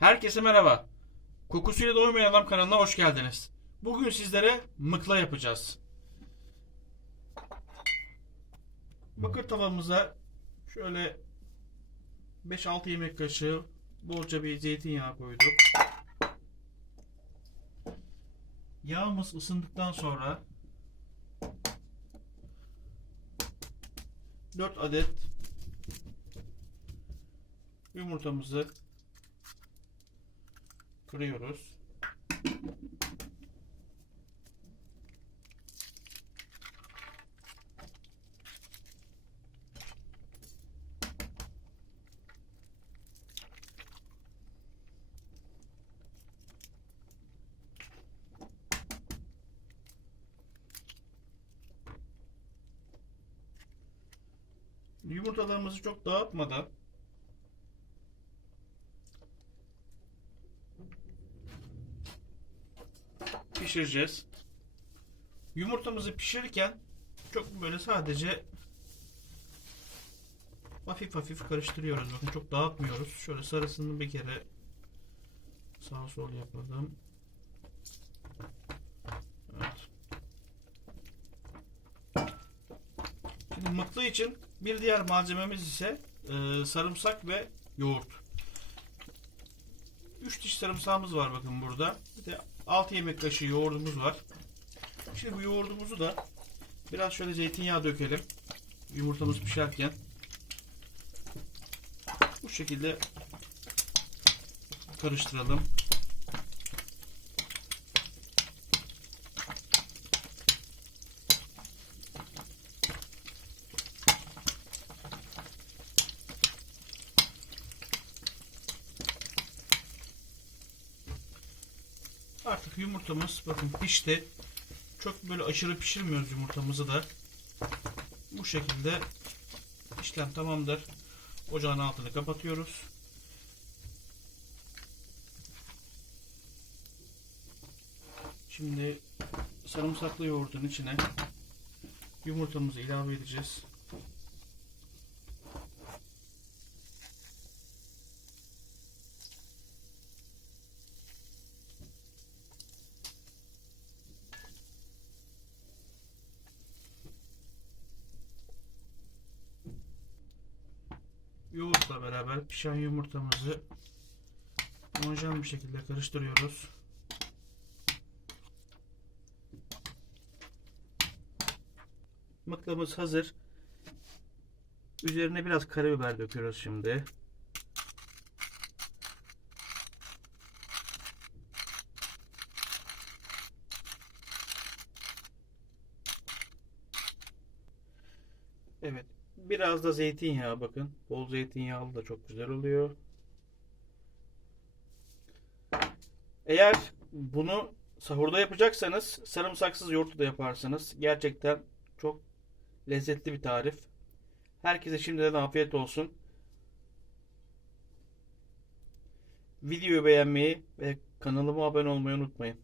Herkese merhaba. Kokusuyla doymayan adam kanalına hoş geldiniz. Bugün sizlere mıkla yapacağız. Bakır tavamıza şöyle 5-6 yemek kaşığı bolca bir zeytinyağı koyduk. Yağımız ısındıktan sonra 4 adet yumurtamızı kırıyoruz. Yumurtalarımızı çok dağıtmadan pişireceğiz. Yumurtamızı pişirirken çok böyle sadece hafif hafif karıştırıyoruz. Bakın çok dağıtmıyoruz. Şöyle sarısını bir kere sağ sol yapalım. Evet. Şimdi mıklı için bir diğer malzememiz ise e, sarımsak ve yoğurt. 3 diş sarımsağımız var bakın burada. Bir de 6 yemek kaşığı yoğurdumuz var. Şimdi bu yoğurdumuzu da biraz şöyle zeytinyağı dökelim. Yumurtamız pişerken. Bu şekilde karıştıralım. Artık yumurtamız bakın pişti. Çok böyle aşırı pişirmiyoruz yumurtamızı da. Bu şekilde işlem tamamdır. Ocağın altını kapatıyoruz. Şimdi sarımsaklı yoğurdun içine yumurtamızı ilave edeceğiz. Yoğurtla beraber pişen yumurtamızı homojen bir şekilde karıştırıyoruz. Mıklamız hazır. Üzerine biraz karabiber döküyoruz şimdi. Evet. Biraz da zeytinyağı bakın. Bol zeytinyağlı da çok güzel oluyor. Eğer bunu sahurda yapacaksanız sarımsaksız yoğurtlu da yaparsınız. Gerçekten çok lezzetli bir tarif. Herkese şimdiden afiyet olsun. Videoyu beğenmeyi ve kanalıma abone olmayı unutmayın.